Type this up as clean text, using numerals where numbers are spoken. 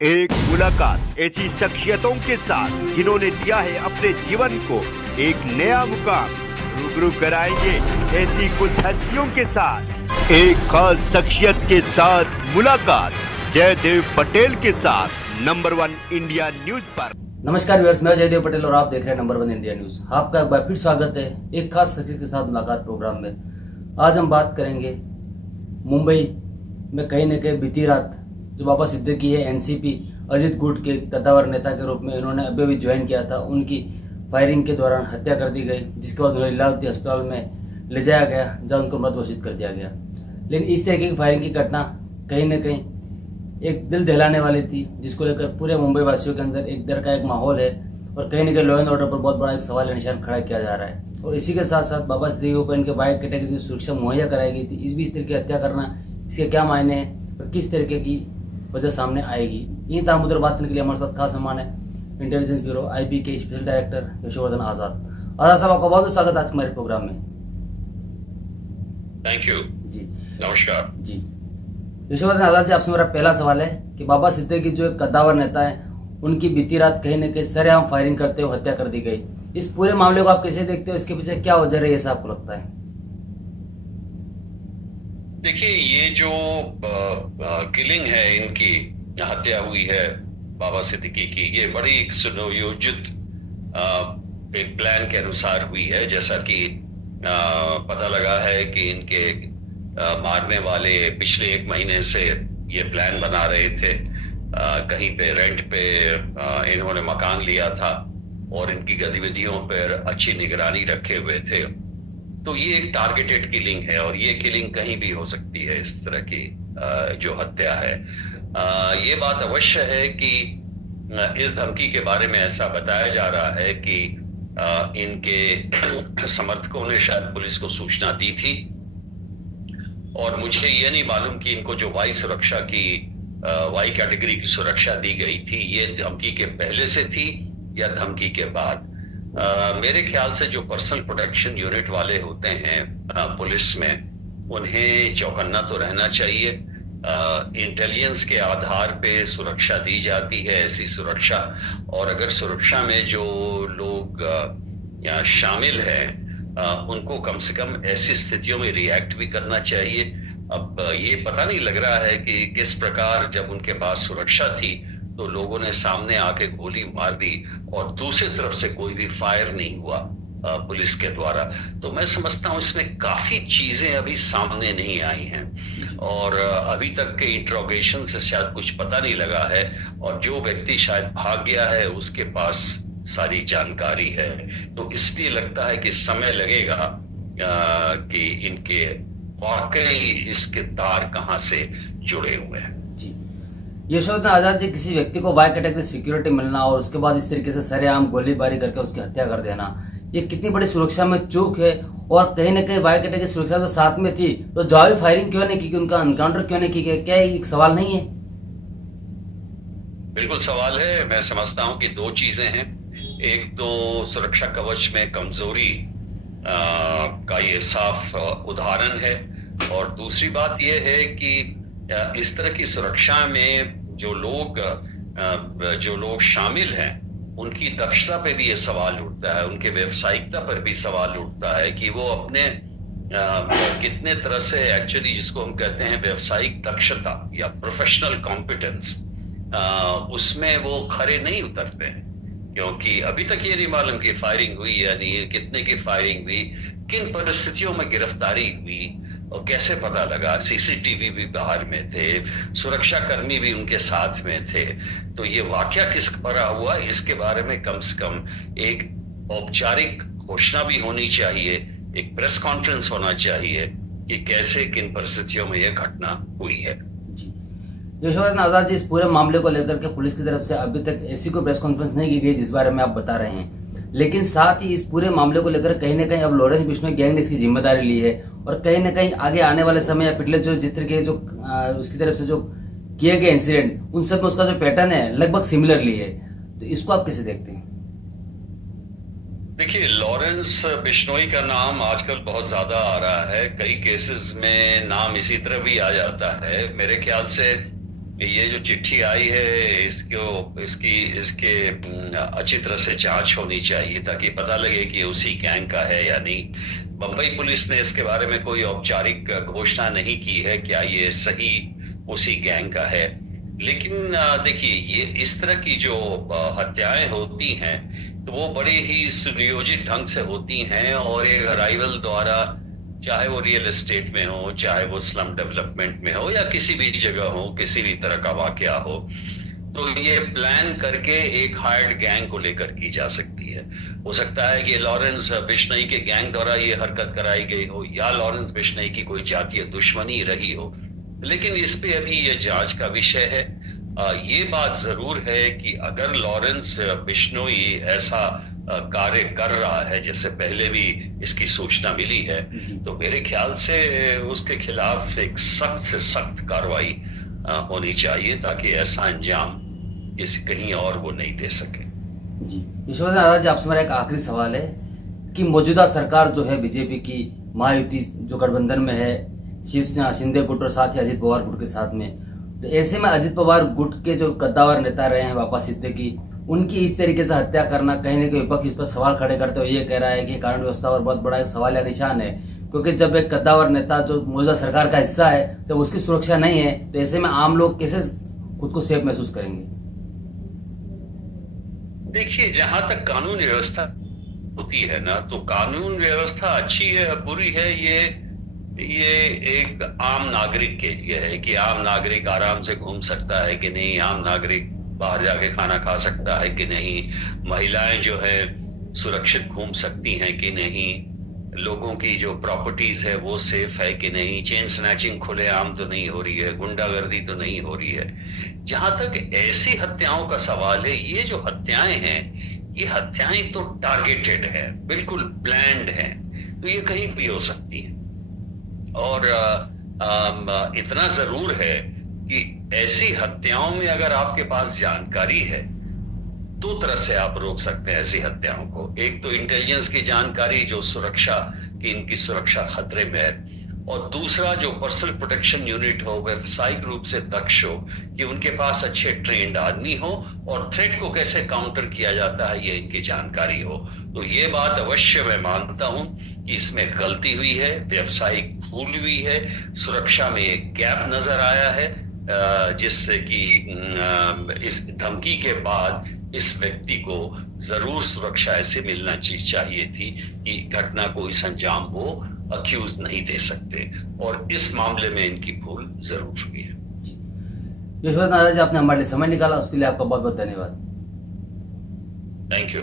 एक मुलाकात ऐसी शख्सियतों के साथ जिन्होंने दिया है अपने जीवन को एक नया मुकाम। रूबरू कराएंगे ऐसी कुछ हस्तियों के साथ एक खास शख्सियत के साथ मुलाकात जयदेव पटेल के साथ नंबर 1 इंडिया न्यूज पर। नमस्कार व्यूअर्स, मैं जयदेव पटेल और आप देख रहे हैं नंबर 1 इंडिया न्यूज। आपका एक बार फिर स्वागत है एक खास शख्सियत के साथ मुलाकात प्रोग्राम में। आज हम बात करेंगे मुंबई में कहीं न कहीं बीती रात जो बाबा सिद्दीकी है एनसीपी अजित गुट के कद्दावर नेता के रूप में इन्होंने अभी ज्वाइन किया था, उनकी फायरिंग के दौरान हत्या कर दी गई, जिसके बाद उन्हें लीलावती अस्पताल में ले जाया गया जहां उनको मृत घोषित कर दिया गया। लेकिन इस तरीके की फायरिंग की घटना कहीं न कहीं एक दिल दहलाने वाली थी, जिसको लेकर पूरे मुंबई वासियों के अंदर एक डर का एक माहौल है और कहीं न कहीं लॉ एंड ऑर्डर पर बहुत बड़ा एक सवाल निशान खड़ा किया जा रहा है। और इसी के साथ साथ बाबा सिद्दीकी को इनके बाइक कैटेगरी की सुरक्षा मुहैया कराई गई थी। इस तरह की हत्या करना, इसके क्या मायने हैं और किस तरीके की वजह सामने आएगी, ये तमाम मुद्दे बात करने के लिए हमारे साथ खास मेहमान है इंटेलिजेंस ब्यूरो आईबी के स्पेशल डायरेक्टर यशोवर्धन आजाद। आजाद साहब, आपका बहुत बहुत स्वागत आज हमारे प्रोग्राम में। थैंक यू जी, नमस्कार जी। यशोवर्धन आजाद जी, आपसे मेरा पहला सवाल है कि बाबा सिद्दीकी जो एक कद्दावर नेता है, उनकी बीती रात कहीं न कहीं सरेआम फायरिंग करते हुए हत्या कर दी गई। इस पूरे मामले को आप कैसे देखते हो? इसके पीछे क्या वजह रही है ऐसा आपको लगता है? देखिए, ये जो किलिंग है, इनकी हत्या हुई है बाबा सिद्दीकी की, ये बड़ी एक सुनियोजित एक प्लान के अनुसार हुई है। जैसा कि पता लगा है कि इनके मारने वाले पिछले 1 महीने से ये प्लान बना रहे थे। कहीं पे रेंट पे इन्होंने मकान लिया था और इनकी गतिविधियों पर अच्छी निगरानी रखे हुए थे। तो ये एक टारगेटेड किलिंग है और ये किलिंग कहीं भी हो सकती है। इस तरह की जो हत्या है, ये बात अवश्य है कि इस धमकी के बारे में ऐसा बताया जा रहा है कि इनके समर्थकों ने शायद पुलिस को सूचना दी थी। और मुझे ये नहीं मालूम कि इनको जो वाई सुरक्षा की वाई कैटेगरी की सुरक्षा दी गई थी, ये धमकी के पहले से थी या धमकी के बाद। मेरे ख्याल से जो पर्सनल प्रोटेक्शन यूनिट वाले होते हैं पुलिस में, उन्हें चौकन्ना तो रहना चाहिए। इंटेलिजेंस के आधार पे सुरक्षा दी जाती है, ऐसी सुरक्षा। और अगर सुरक्षा में जो लोग शामिल हैं, उनको कम से कम ऐसी स्थितियों में रिएक्ट भी करना चाहिए। अब ये पता नहीं लग रहा है कि किस प्रकार जब उनके पास सुरक्षा थी तो लोगों ने सामने आके गोली मार दी और दूसरी तरफ से कोई भी फायर नहीं हुआ पुलिस के द्वारा। तो मैं समझता हूं इसमें काफी चीजें अभी सामने नहीं आई हैं और अभी तक के इंट्रोगेशन से शायद कुछ पता नहीं लगा है। और जो व्यक्ति शायद भाग गया है उसके पास सारी जानकारी है। तो इसलिए लगता है कि समय लगेगा कि इनके वाकई इसके तार कहां से जुड़े हुए हैं। यशोवर्धन आजाद जी, किसी व्यक्ति को वाई कैटेगरी सिक्योरिटी मिलना और उसके बाद इस तरीके से सरेआम गोलीबारी करके उसकी हत्या कर देना, ये कितनी बड़ी सुरक्षा में चूक है। और कहीं न कहीं वाई कैटेगरी सुरक्षा तो साथ में थी, तो जवाबी फायरिंग क्यों नहीं की, उनका एनकाउंटर क्यों नहीं की? क्या एक सवाल नहीं है? बिल्कुल सवाल है। मैं समझता हूं कि 2 चीजें हैं। एक तो सुरक्षा कवच में कमजोरी का ये साफ उदाहरण है और दूसरी बात यह है कि इस तरह की सुरक्षा में जो लोग शामिल हैं, उनकी दक्षता पे भी ये सवाल उठता है, उनके व्यावसायिकता पर भी सवाल उठता है कि वो अपने कितने तरह से एक्चुअली, जिसको हम कहते हैं व्यावसायिक दक्षता या प्रोफेशनल कॉम्पिटेंस, उसमें वो खरे नहीं उतरते हैं। क्योंकि अभी तक ये नहीं मालूम कि फायरिंग हुई या नहीं, कितने की फायरिंग हुई, किन परिस्थितियों में गिरफ्तारी हुई और कैसे पता लगा। सीसीटीवी भी बाहर में थे, सुरक्षा कर्मी भी उनके साथ में थे। तो ये वाकया किस पर हुआ, इसके बारे में कम से कम एक औपचारिक घोषणा भी होनी चाहिए, एक प्रेस कॉन्फ्रेंस होना चाहिए कि कैसे किन परिस्थितियों में यह घटना हुई है। यशोवर्धन आजाद जी, इस पूरे मामले को लेकर के पुलिस की तरफ से अभी तक ऐसी कोई प्रेस कॉन्फ्रेंस नहीं की गई जिस बारे में आप बता रहे हैं। लेकिन साथ ही इस पूरे मामले को लेकर कहीं न कहीं अब लॉरेंस बिश्नोई गैंग ने इसकी जिम्मेदारी ली है और कहीं न कहीं आगे आने वाले समय या पिछले जो जिस तरीके जो उसकी तरफ से जो किए गए इंसिडेंट, उन सब में उसका जो पैटर्न है लगभग सिमिलरली है। तो इसको आप कैसे देखते हैं? देखिए, लॉरेंस बिश्नोई का नाम आजकल बहुत ज्यादा आ रहा है। कई केसेस में नाम इसी तरह भी आ जाता है। मेरे ख्याल से ये जो चिट्ठी आई है इसके अच्छी तरह से जांच होनी चाहिए ताकि पता लगे कि उसी गैंग का है या नहीं। बंबई पुलिस ने इसके बारे में कोई औपचारिक घोषणा नहीं की है क्या ये सही उसी गैंग का है। लेकिन देखिए, ये इस तरह की जो हत्याएं होती हैं तो वो बड़े ही सुनियोजित ढंग से होती हैं और एक अराइवल द्वारा, चाहे वो रियल एस्टेट में हो, चाहे वो स्लम डेवलपमेंट में हो या किसी भी जगह हो, किसी भी तरह का वाकया हो, तो ये प्लान करके एक हायर्ड गैंग को लेकर की जा सकती है। हो सकता है कि लॉरेंस बिश्नोई के गैंग द्वारा ये हरकत कराई गई हो या लॉरेंस बिश्नोई की कोई जातीय दुश्मनी रही हो, लेकिन इस पे अभी ये जांच का विषय है। ये बात जरूर है कि अगर लॉरेंस बिश्नोई ऐसा कार्य कर रहा है जैसे पहले भी इसकी सूचना मिली है, तो मेरे ख्याल से उसके खिलाफ एक सख्त से सख्त कार्रवाई होनी चाहिए ताकि ऐसा अंजाम किसी कहीं और वो नहीं दे सके। जी यशोवर्धन नारायण जी, आपसे मेरा एक आखिरी सवाल है कि मौजूदा सरकार जो है बीजेपी की महायुति जो गठबंधन में है, शिवसेना शिंदे गुट और साथ ही अजित पवार गुट के साथ में, तो ऐसे में अजित पवार गुट के जो कद्दावर नेता रहे हैं बापा सिद्दीकी, उनकी इस तरीके से हत्या करना, कहीं न कहीं विपक्ष इस पर सवाल खड़े करते हुए ये कह रहा है कि कानून व्यवस्था पर बहुत बड़ा एक सवाल या निशान है, क्योंकि जब एक कद्दावर नेता जो मौजूदा सरकार का हिस्सा है जब उसकी सुरक्षा नहीं है तो ऐसे में आम लोग कैसे खुद को सेफ महसूस करेंगे? देखिए, जहां तक कानून व्यवस्था होती है ना, तो कानून व्यवस्था अच्छी है बुरी है ये एक आम नागरिक के लिए है कि आम नागरिक आराम से घूम सकता है कि नहीं, आम नागरिक बाहर जाके खाना खा सकता है कि नहीं, महिलाएं जो है सुरक्षित घूम सकती हैं कि नहीं, लोगों की जो प्रॉपर्टीज है वो सेफ है कि नहीं, चेन स्नैचिंग खुलेआम तो नहीं हो रही है, गुंडागर्दी तो नहीं हो रही है। जहां तक ऐसी हत्याओं का सवाल है, ये जो हत्याएं हैं ये हत्याएं तो टारगेटेड है, बिल्कुल प्लान्ड है, तो ये कहीं भी हो सकती है। और इतना जरूर है कि ऐसी हत्याओं में अगर आपके पास जानकारी है, दो तरह से आप रोक सकते हैं ऐसी हत्याओं को। एक तो इंटेलिजेंस की जानकारी जो सुरक्षा की, इनकी सुरक्षा खतरे में है, और दूसरा जो पर्सनल प्रोटेक्शन यूनिट हो, व्यवसायिक रूप से दक्ष हो, कि उनके पास अच्छे ट्रेंड आदमी हो और थ्रेट को कैसे काउंटर किया जाता है ये इनकी जानकारी हो। तो ये बात अवश्य मैं मानता हूं कि इसमें गलती हुई है, व्यवसायिक भूल हुई है, सुरक्षा में एक गैप नजर आया है, जिससे कि इस धमकी के बाद इस व्यक्ति को जरूर सुरक्षा ऐसे मिलना चाहिए थी कि घटना को इस अंजाम वो अक्यूज नहीं दे सकते, और इस मामले में इनकी भूल जरूर हुई है। यशोवर्धन नारायण जी, आपने हमारे लिए समय निकाला, उसके लिए आपका बहुत बहुत धन्यवाद। Thank you.